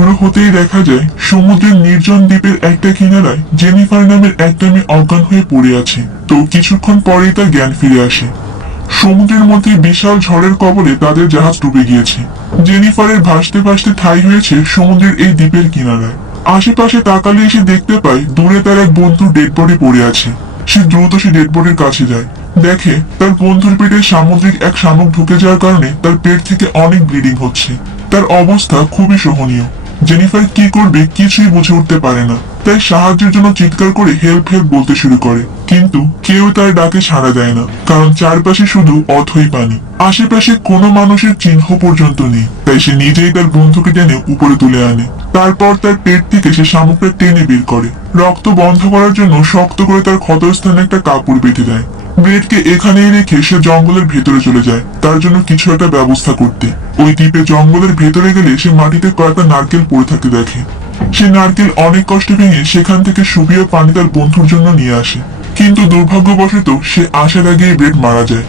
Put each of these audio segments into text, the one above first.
শুরু হতেই দেখা যায়, সমুদ্রের নির্জন দ্বীপের একটা কিনারায় জেনিফার নামের একটা মেয়ে অজ্ঞান হয়ে পড়ে আছে। তো কিছুক্ষণ পরেই তার জ্ঞান ফিরে আসে। সমুদ্রের মধ্যে বিশাল ঝড়ের কবলে তাদের জাহাজ ডুবে গিয়েছে। জেনিফারের ভাসতে ভাসতে ঠাই হয়েছে সমুদ্রের এই দ্বীপের কিনারায়। আশেপাশে তাকালে এসে দেখতে পায়, দূরে তার এক বন্ধু ডেড বডি পড়ে আছে। সে দ্রুত সে ডেড বডির কাছে যায়। দেখে, তার বন্ধুর পেটে সামুদ্রিক এক শামুক ঢুকে যাওয়ার কারণে তার পেট থেকে অনেক ব্লিডিং হচ্ছে। তার অবস্থা খুবই সহনীয়। জেনিফার কি করবে কিছুই বুঝে উঠতে পারে না। তাই সাহায্যের জন্য চিৎকার করে হেল্প হেল্প বলতে শুরু করে। কিন্তু কেউ তার ডাকে সাড়া দেয় না, কারণ চারপাশে শুধু অথই পানি। আশেপাশে কোনো মানুষের চিহ্ন পর্যন্ত নেই, তাই সে নিজেই তার বন্ধুকে টেনে উপরে তুলে আনে। তারপর তার পেট থেকে সে শামুকটা টেনে বের করে। রক্ত বন্ধ করার জন্য শক্ত করে তার ক্ষতস্থানে একটা কাপড় বেঁধে দেয়। ব্রেডকে এখানেই রেখে সে জঙ্গলের ভেতরে চলে যায়। তার জন্য কিছু একটা ব্যবস্থা করতে। ওই দ্বীপে জঙ্গলের ভেতরে গেলে সে মাটিতে কয়েকটা নারকেল পড়ে থাকতে দেখে। সে নারকেল অনেক কষ্টে ভেঙে সেখান থেকে শুকিয়ে পানি তার বন্ধুর জন্য নিয়ে আসে। কিন্তু দুর্ভাগ্যবশত সে আসার আগেই ব্রেড মারা যায়।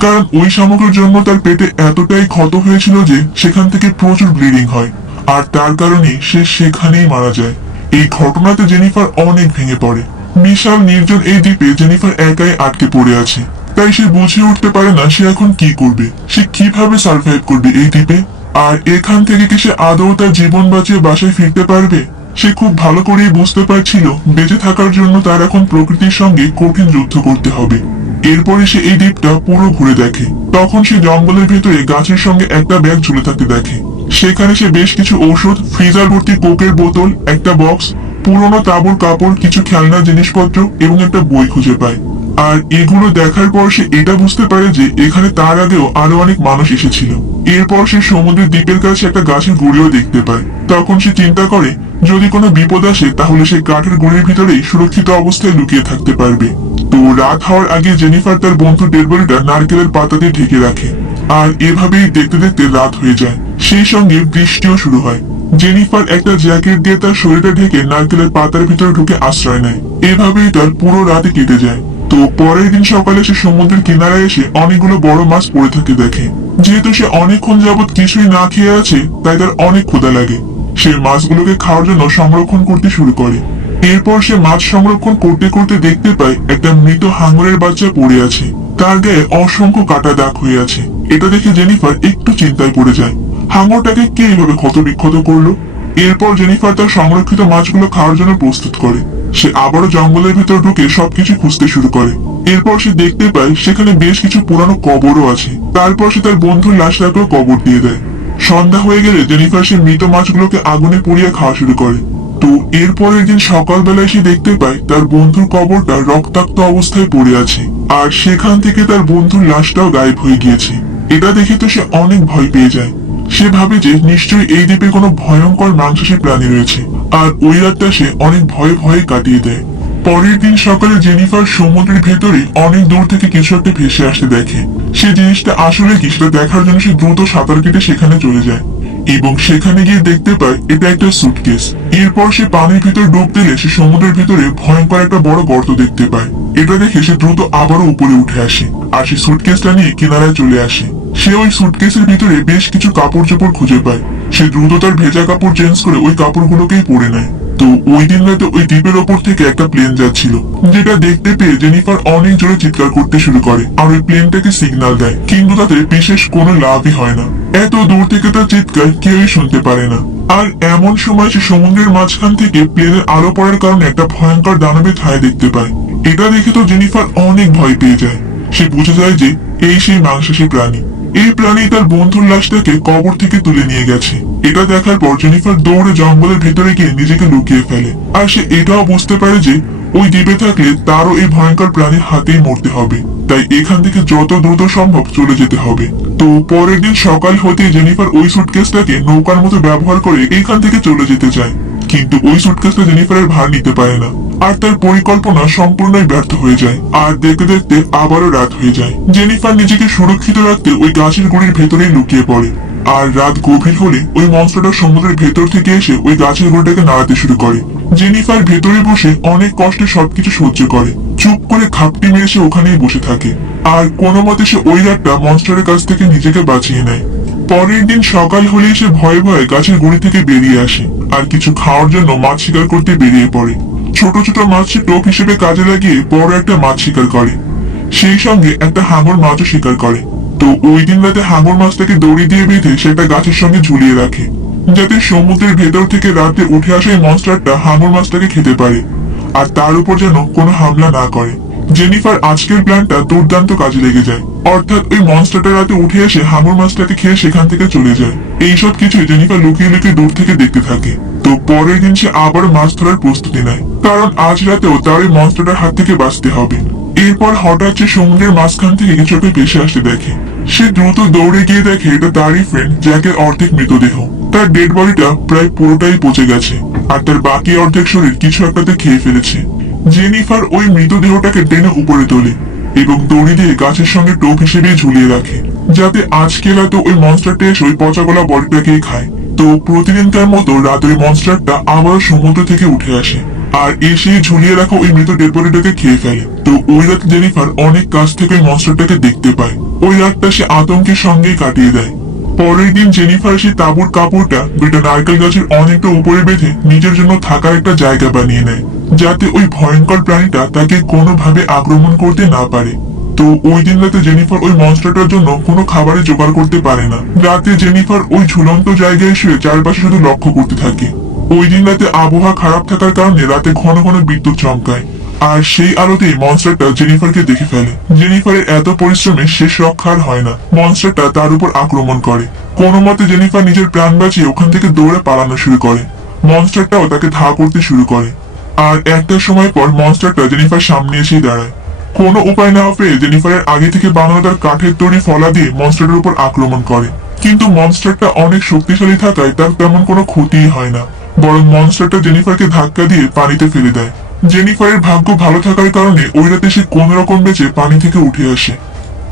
কারণ ওই শামুকের জন্য তার পেটে এতটাই ক্ষত হয়েছিল যে সেখান থেকে প্রচুর ব্লিডিং হয়। আর তার কারণে সে সেখানেই মারা যায়। এই ঘটনাতে জেনিফার অনেক ভেঙে পড়ে। বিশাল, নির্জন এই দ্বীপে জেনিফার একাই আটকে পড়ে আছে। তাই সে বুঝে উঠতে পারে না সে এখন কি করবে। সে কীভাবে সার্ভাইভ করবে এই দ্বীপে আর এখান থেকে কি সে আদৌ তার জীবন বাঁচিয়ে বাসায় ফিরতে পারবে? সে খুব ভালো করেই বুঝতে পারছিল, বেঁচে থাকার জন্য তার এখন প্রকৃতির সঙ্গে কঠিন যুদ্ধ করতে হবে। এরপরে সে এই দ্বীপটা পুরো ঘুরে দেখে। তখন সে জঙ্গলের ভেতরে গাছের সঙ্গে একটা ব্যাগ ঝুলে থাকতে দেখে। সেখানে সে বেশ কিছু ঔষধ, ফ্রিজার ভর্তি কোকের বোতল, একটা বক্স পুরনো তাবুর কাপড়, কিছু খেলনা জিনিসপত্র এবং একটা বই খুঁজে পায়। আর এগুলো দেখার পর সে এটা বুঝতে পারে যে এখানে তার আগেও আরও অনেক মানুষ এসেছিল। এরপর সে সমুদ্রের দ্বীপের কাছে একটা গাছের গুঁড়িও দেখতে পায়। তখন সে চিন্তা করে, যদি কোনো বিপদ আসে, তাহলে সে কাঠের গুঁড়ির ভিতরেই সুরক্ষিত অবস্থায় লুকিয়ে থাকতে পারবে। তো রাত হওয়ার আগে জেনিফার তার বন্ধু ডেডবডিটা নারকেলের পাতা দিয়ে ঢেকে রাখে। আর এভাবেই দেখতে দেখতে রাত হয়ে যায়। সেই সঙ্গে বৃষ্টিও শুরু হয়। জেনিফার একটা জ্যাকেট দিয়ে তার শরীরটা ঢেকে নারকেলের পাতার ভিতরে ঢুকে আশ্রয় নেয়। এভাবেই তার পুরো রাতে কেটে যায়। তো পরের দিন সকালে সে সমুদ্রের কিনারায় এসে অনেকগুলো বড় মাছ পড়ে থাকে দেখে। যেহেতু সে অনেকক্ষণ যাবৎ কিছুই না খেয়ে আছে, তাই তার অনেক ক্ষুধা লাগে। সে মাছগুলোকে খাওয়ার জন্য সংরক্ষণ করতে শুরু করে। এরপর সে মাছ সংরক্ষণ করতে করতে দেখতে পায় একটা মৃত হাঙরের বাচ্চা পড়ে আছে। তার গায়ে অসংখ্য কাটা দাগ হয়ে আছে। এটা দেখে জেনিফার একটু চিন্তায় পড়ে যায়। হাঙরটাকে কে এইভাবে ক্ষত বিক্ষত করল? এরপর জেনিফার তার সংরক্ষিত মাছগুলো খাওয়ার জন্য প্রস্তুত করে। সে আবারও জঙ্গলের ভিতর ঢুকে সবকিছু খুঁজতে শুরু করে। এরপর সে দেখতে পায় সেখানে বেশ কিছু পুরানো কবরও আছে। তারপর সে তার বন্ধুর লাশটাকেও কবর দিয়ে দেয়। সন্ধ্যা হয়ে গেলে জেনিফার সে মৃত মাছগুলোকে আগুনে পুড়িয়ে খাওয়া শুরু করে। তো এরপরের দিন সকালবেলায় সে দেখতে পায় তার বন্ধুর কবরটা রক্তাক্ত অবস্থায় পড়ে আছে। আর সেখান থেকে তার বন্ধুর লাশটাও গায়েব হয়ে গিয়েছে। এটা দেখে তো সে অনেক ভয় পেয়ে যায়। সে ভাবে যে নিশ্চয়ই এই দ্বীপে কোনো ভয়ঙ্কর মাংসাশী প্রাণী রয়েছে। আর ওই রাতটা সে অনেক ভয়ে ভয়ে কাটিয়ে দেয়। পরের দিন সকালে জেনিফার সমুদ্রের ভেতরে অনেক দূর থেকে কিছু একটা ভেসে আসতে দেখে। সে জিনিসটা আসলে কি সেটা দেখার জন্য সে দ্রুত সাঁতার কেটে সেখানে চলে যায়। এবং সেখানে গিয়ে দেখতে পায়, এটা একটা সুটকেস এরপর সে পানির ভিতর ডুব দিলে সে সমুদ্রের ভিতরে ভয়ঙ্কর একটা বড় গর্ত দেখতে পায়। এটা দেখে সে দ্রুত আবারও উপরে উঠে আসে। আর সে সুটকেসটা নিয়ে কিনারায় চলে আসে। সে ওই সুটকেসের ভিতরে বেশ কিছু কাপড় চোপড় খুঁজে পায়। সে দ্রুত তার ভেজা কাপড় চেঞ্জ করে ওই কাপড়গুলোকেই পরে নেয়। তো ওই দিন রাতে ওই দ্বীপের ওপর থেকে একটা প্লেন যাচ্ছিল, যেটা দেখতে পেয়ে জেনিফার অনেক জোরে চিৎকার করতে শুরু করে আর ওই প্লেনটাকে সিগন্যাল দেয়, কিন্তু তাতে বিশেষ কোনো লাভই হয় না। এত দূর থেকে তার চিৎকার কেউই শুনতে পারে না। আর এমন সময় সে সমুদ্রের মাঝখান থেকে প্লেনের আলো পড়ার কারণে একটা ভয়ঙ্কর দানবের ছায়া দেখতে পায়। এটা দেখে তো জেনিফার অনেক ভয় পেয়ে যায়। সে বুঝে যায় যে এই সেই মাংসাশী প্রাণী। এই প্রাণী তার বন্ধুর লাশটাকে কবর থেকে তুলে নিয়ে গেছে। এটা দেখার পর জেনিফার দৌড়ে জঙ্গলের ভেতরে গিয়ে নিজেকে লুকিয়ে ফেলে। আর সে এটাও বুঝতে পারে যে, ওই দ্বীপে থাকলে তারও এই ভয়ঙ্কর প্রাণীর হাতেই মরতে হবে। তাই এখান থেকে যত দ্রুত সম্ভব চলে যেতে হবে। তো পরের দিন সকাল হতে জেনিফার ওই সুটকেসটাকে নৌকার মতো ব্যবহার করে এখান থেকে চলে যেতে চায়। কিন্তু ওই সুটকেসটা জেনিফারের ভার নিতে পারে না। আর তার পরিকল্পনা সম্পূর্ণই ব্যর্থ হয়ে যায়। আর দেখতে দেখতে আবারও রাত হয়ে যায়। জেনিফার নিজেকে সুরক্ষিত রাখতে ওই গাছের গুড়ির ভেতরেই লুকিয়ে পড়ে। আর রাত গভীর হলে ওই মন্ত্রটা সমুদ্রের ভেতর থেকে এসে ওই গাছের গুড়িটাকে নাড়াতে শুরু করে। জেনিফার ভেতরে বসে অনেক কষ্টে সবকিছু সহ্য করে। চুপ করে খাপটি মেরে সে ওখানেই বসে থাকে। আর কোনো মতে সে ওই রাতটা মনস্টারের কাছ থেকে নিজেকে বাঁচিয়ে নেয়। পরের দিন সকাল হলে সে ভয়ে ভয়ে গাছের গুড়ি থেকে বেরিয়ে আসে। আর কিছু খাওয়ার জন্য মাছ শিকার করতে বেরিয়ে পড়ে। ছোট ছোট মাছ সে টোপ হিসেবে কাজে লাগিয়ে বড় একটা মাছ শিকার করে। সেই সঙ্গে একটা হাঙর মাছও শিকার করে। তো ওই দিন রাতে হাঙর মাছটাকে দড়ি দিয়ে বেঁধে সে একটা গাছের সঙ্গে ঝুলিয়ে রাখে, যাতে সমুদ্রের ভেতর থেকে রাতে উঠে আসা এই মনস্টারটা হাঙর মাছটাকে খেতে পারে, আর তার উপর যেন কোনো হামলা না করে। জেনিফার, আজকের প্ল্যানটা দুর্দান্ত কাজে লেগে যায়। অর্থাৎ ওই মনস্টারটা রাতে উঠে এসে হাঙর মাছটাকে খেয়ে সেখান থেকে চলে যায়। এইসব কিছু জেনিফার লুকিয়ে লুকিয়ে দূর থেকে দেখতে থাকে। তো পরের দিন সে আবার মাছ ধরার প্রস্তুতি নেয়। কারণ আজ রাতেও তার ওই মনস্টারটার হাত থেকে বাঁচতে হবে। এরপর হঠাৎ সে সমুদ্রের মাঝখান থেকে কিছু ভেসে আসতে দেখে। সে দ্রুত দৌড়ে গিয়ে দেখে এটা তারই ফ্রেন্ড জ্যাকের অর্ধেক মৃতদেহ। তার ডেড বডিটা প্রায় পুরোটাই পচে গেছে, আর তার বাকি অর্ধেক শরীর কিছু একটাতে খেয়ে ফেলেছে। জেনিফার ওই মৃতদেহটাকে টেনে উপরে তোলে। এবং দড়ি দিয়ে গাছের সঙ্গে টোপ হিসেবে ঝুলিয়ে রাখে, যাতে আজকে রাতে ওই মনস্টারটা এসে ওই পচা গলা বডিটাকেই খায়। তো প্রতিদিনকার মতো রাত ওই মনস্টারটা আবার সমুদ্র থেকে উঠে আসে আর এসে ঝুলিয়ে রাখা ওই মৃত ডেড বডিটাকে খেয়ে ফেলে। তো ওই রাত জেনিফার অনেক কাছ থেকে ওই মনস্টারটাকে দেখতে পায়। ওই রাতটা সে আতঙ্কের সঙ্গেই কাটিয়ে দেয়। পরের দিন জেনিফার সেই তাঁবুর কাপড়টা দুইটা নারকেল গাছের অনেকটা উপরে বেঁধে নিজের জন্য থাকার একটা জায়গা বানিয়ে নেয়। যাতে ওই ভয়ঙ্কর প্রাণীটা তাকে কোনোভাবে আক্রমণ করতে না পারে। তো ওই দিন রাতে জেনিফার ওই মনস্টারটার জন্য কোনো খাবারের জোগাড় করতে পারে না। রাতে জেনিফার ওই ঝুলন্ত জায়গায় শুয়ে চারপাশে শুধু লক্ষ্য করতে থাকে। ওই দিন রাতে আবহাওয়া খারাপ থাকার কারণে রাতে ঘন ঘন বিদ্যুৎ চমকায়। আর সেই আলোতেই মনস্টারটা জেনিফারকে দেখে ফেলে। জেনিফারের এত পরিশ্রমে শেষ রক্ষার হয় না। মনস্টারটা তার উপর আক্রমণ করে। কোনো মতে জেনিফার নিজের প্রাণ বাঁচিয়ে ওখান থেকে দৌড়ে পালানো শুরু করে। মনস্টারটাও তাকে ধা করতে শুরু করে। আর একটা সময় পর মনস্টারটা জেনিফার সামনে এসেই দাঁড়ায়। কোনো উপায় না পেয়ে জেনিফারের আগে থেকে বানানো তার কাঠের তৈরি ফলা দিয়ে মনস্টারের উপর আক্রমণ করে। কিন্তু মনস্টারটা অনেক শক্তিশালী থাকায় তার তেমন কোনো ক্ষতিই হয় না। বরং মনস্টারটা জেনিফারকে ধাক্কা দিয়ে পানিতে ফেলে দেয়। জেনিফারের ভাগ্য ভালো থাকার কারণে ওই রাতে সে কোন রকম বেঁচে পানি থেকে উঠে আসে।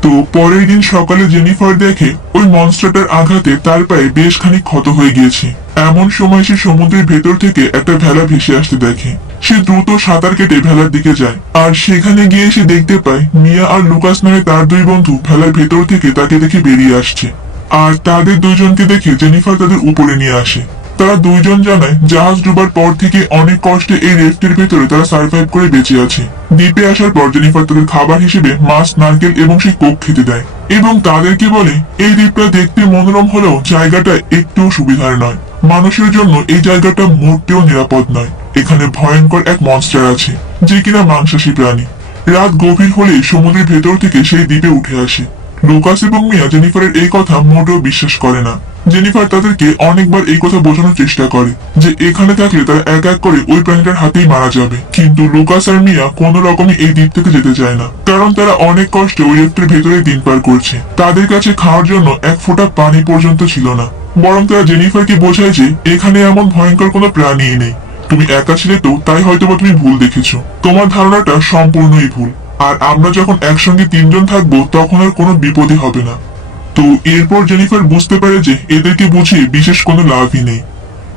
তো পরের দিন সকালে জেনিফার দেখে ওই মনস্টারটার আঘাতে তার পায়ে বেশ খানিক ক্ষত হয়ে গিয়েছে। এমন সময় সে সমুদ্রের ভেতর থেকে একটা ভেলা ভেসে আসতে দেখে। সে দ্রুত সাঁতার কেটে ভেলার দিকে যায়। আর সেখানে গিয়ে সে দেখতে পায়, মিয়া আর লুকাস নামে তার দুই বন্ধু ভেলার ভেতর থেকে তাকে দেখে বেরিয়ে আসছে। আর তাদের দুইজনকে দেখে জেনিফার তাদের উপরে নিয়ে আসে। তারা দুইজন জানায়, জাহাজ ডুবার পর থেকে অনেক কষ্টে এই রেফটের ভেতরে তারা সার্ভাইভ করে বেঁচে আছে। দ্বীপে আসার পর জেনিফার তাদের খাবার হিসেবে মাছ, নারকেল এবং সেই কোক খেতে দেয়। এবং তাদেরকে বলে, এই দ্বীপটা দেখতে মনোরম হলেও জায়গাটা একটুও সুবিধার নয়। মানুষের জন্য এই জায়গাটা মোটেও নিরাপদ নয়। এখানে ভয়ঙ্কর এক মনস্টার আছে, যে কিনা মাংসাশী প্রাণী। রাত গভীর হলে সমুদ্রের ভেতর থেকে সেই দ্বীপে উঠে আসে। লোকাস এবং মিয়া জেনিফারের এই কথা মোটেও বিশ্বাস করে না। জেনিফার তাদেরকে অনেকবার এই কথা বোঝানোর চেষ্টা করে, যে এখানে থাকলে তারা এক এক করে ওই প্রাণীটার হাতেই মারা যাবে। কিন্তু লোকাস আর মিয়া কোনো রকমই এই দ্বীপ থেকে যেতে চায় না, কারণ তারা অনেক কষ্টে ওই রেফটের ভেতরে দিন পার করছে। তাদের কাছে খাওয়ার জন্য এক ফোঁটা পানি পর্যন্ত ছিল না, বরং তারা জেনিফারকে বোঝায় যে এখানে এমন ভয়ঙ্কর কোনো প্রাণীই নেই। তুমি একা ছিলে তো, তাই হয়তোবা তুমি ভুল দেখেছ। তোমার ধারণাটা সম্পূর্ণই ভুল। আর আমরা যখন একসঙ্গে তিনজন থাকব, তখন আর কোনো বিপদই হবে না। তো এরপর জেনিফার বুঝতে পারে যে এদেরকে বুঝিয়ে বিশেষ কোনো লাভই নেই।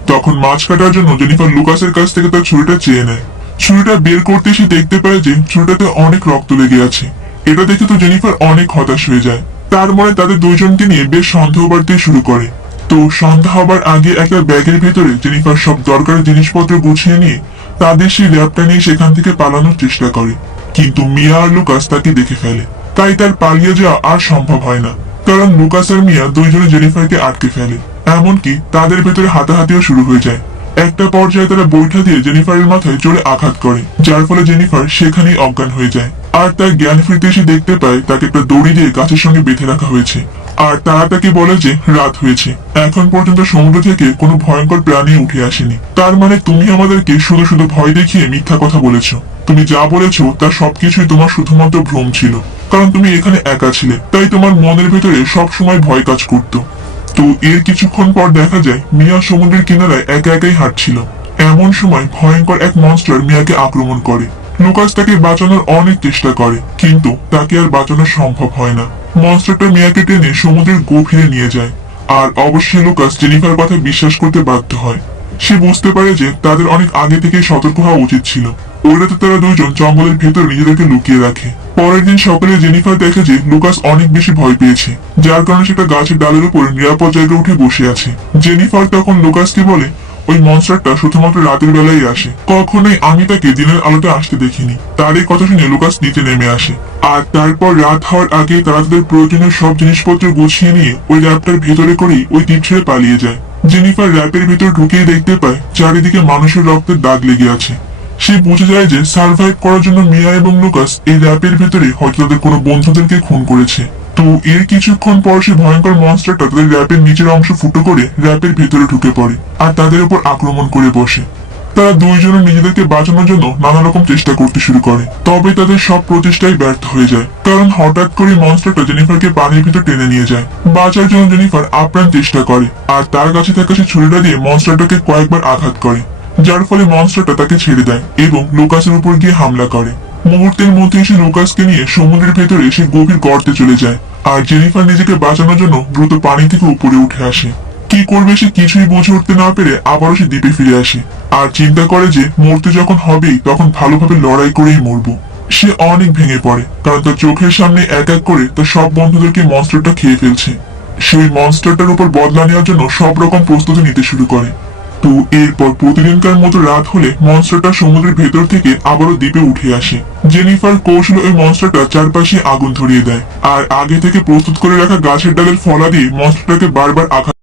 তখন মাছ কাটার জন্য জেনিফার লুকাসের কাছ থেকে তার ছুরিটা চেয়ে নেয়। ছুরিটা বের করতে সে দেখতে পায় যে ছুরিটাতে অনেক রক্ত লেগে আছে। এটা দেখে তো জেনিফার অনেক হতাশ হয়ে যায়। তার মনে তাদের দুইজনকে নিয়ে বেশ সন্দেহ বাড়তে শুরু করে। তো সন্ধ্যা হবার আগে একটা ব্যাগের ভেতরে জেনিফার সব দরকারি জিনিসপত্র গুছিয়ে নিয়ে তাদের সেই ল্যাবটা নিয়ে সেখান থেকে পালানোর চেষ্টা করে। কিন্তু মিয়া আর লুকাস তাকে দেখে ফেলে। তাই তার পালিয়ে যাওয়া আর সম্ভব হয় না। কারণ লুকাস আর মিয়া দুইজনে জেনিফারকে আটকে ফেলে। এমনকি তাদের ভেতরে হাতাহাতিও শুরু হয়ে যায়। একটা পর্যায়ে তারা বৈঠা দিয়ে জেনিফারের মাথায় জোরে আঘাত করে, যার ফলে জেনিফার সেখানেই অজ্ঞান হয়ে যায়। আর তার জ্ঞান ফিরতে এসে দেখতে পায় তাকে একটা দড়ি দিয়ে গাছের সঙ্গে বেঁধে রাখা হয়েছে। আর তারা তাকে বলে যে, রাত হয়েছে। এখন পর্যন্ত সমুদ্র থেকে কোনো ভয়ঙ্কর প্রাণী উঠে আসেনি। তার মানে তুমি আমাদেরকে শুধু শুধু ভয় দেখিয়ে মিথ্যা কথা বলেছ। তুমি যা বলেছ তার সবকিছুই তোমার শুধুমাত্র ভ্রম ছিল। কারণ তুমি এখানে একা ছিলে। তাই তোমার মনের ভেতরে সব সময় ভয় কাজ করত। তো এর কিছুক্ষণ পর দেখা যায়, মিয়া সমুদ্রের কিনারায় একা একাই হাঁটছিল। এমন সময় ভয়ঙ্কর এক মনস্টার মিয়াকে আক্রমণ করে। লুকাস তাকে বাঁচানোর অনেক চেষ্টা করে, কিন্তু তাকে আর বাঁচানো সম্ভব হয় না। মনস্টারটা মেয়াকে টেনে সমুদ্রের গভীরে নিয়ে যায়, আর অবশ্যই লুকাস জেনিফার কথা বিশ্বাস করতে বাধ্য হয়। সে বুঝতে পারে যে তাদের অনেক আগে থেকে সতর্ক হওয়া উচিত ছিল। ওই রাতে তারা দুজন জঙ্গলের ভেতর নিজেদেরকে লুকিয়ে রাখে। পরের দিন সকালে জেনিফার দেখে যে লুকাস অনেক বেশি ভয় পেয়েছে, যার কারণে সেটা গাছের ডালের উপর নিরাপদ জায়গায় উঠে বসে আছে। জেনিফার তখন লুকাসকে বলে ওই মনস্টারটা শুধুমাত্র রাতের বেলায় আসে। কখনোই আমি তাকে দিনের আলোতে আসতে দেখিনি। তার এই কথা শুনে লুকাস নিচে নেমে আসে। আর তারপর রাত হওয়ার আগে তারা তাদের প্রয়োজনীয় সব জিনিসপত্র গুছিয়ে নিয়ে ওই র্যাপটার ভেতরে করেই ওই দ্বীপ ছেড়ে পালিয়ে যায়। জেনিফার র্যাপের ভেতর ঢুকিয়ে দেখতে পায়, চারিদিকে মানুষের রক্তের দাগ লেগে আছে। সে বুঝে যায় যে সার্ভাইভ করার জন্য মিয়া এবং লুকাস এই র্যাপের ভেতরে হয়তো তাদের কোনো বন্ধুদেরকে খুন করেছে। তো এর কিছুক্ষণ পর সে ভয়ঙ্কর মনস্টারটা তাদের র্যাপের নিচের অংশ ফুটো করে র্যাপের ভেতরে ঢুকে পড়ে আর তাদের উপর আক্রমণ করে বসে। তারা দুইজনে নিজেদেরকে বাঁচানোর জন্য নানা রকম চেষ্টা করতে শুরু করে। তবে তাদের সব প্রচেষ্টাই ব্যর্থ হয়ে যায়। কারণ হঠাৎ করে মনস্টারটা জেনিফারকে পানির ভিতর টেনে নিয়ে যায়। বাঁচার জন্য জেনিফার আপ্রাণ চেষ্টা করে আর তার কাছে থাকা সে ছুরিটা দিয়ে মনস্টারটাকে কয়েকবার আঘাত করে, যার ফলে মনস্টারটা তাকে ছেড়ে দেয় এবং লোকাসের উপর গিয়ে হামলা করে। মুহূর্তের মধ্যে সে লুকাসকে নিয়ে সমুদ্রের ভেতরে সে গভীর গর্তে চলে যায়। আর জেনিফার নিজেকে বাঁচানোর জন্য দ্রুত পানি থেকে উপরে উঠে আসে। কি করবে সে কিছুই বুঝে উঠতে না পেরে আবারও সে দ্বীপে ফিরে আসে। আর চিন্তা করে যে মরতে যখন হবেই, তখন ভালোভাবে লড়াই করেই মরবো। সে অনেক ভেঙে পড়ে, কারণ তার চোখের সামনে এক এক করে তার সব বন্ধুদেরকে মনস্টারটা খেয়ে ফেলছে। সেই মনস্টারটার উপর বদলা নেওয়ার জন্য সব রকম প্রস্তুতি নিতে শুরু করে। তো এরপর প্রতিদিনকার মতো রাত হলে মনস্টারটা সমুদ্রের ভেতর থেকে আবারও দ্বীপে উঠে আসে। জেনিফার কৌশল ওই মনস্টারটা চারপাশে আগুন ধরিয়ে দেয়। আর আগে থেকে প্রস্তুত করে রাখা গাছের ডালের ফলা দিয়ে মনস্টারটাকে বারবার আঘাত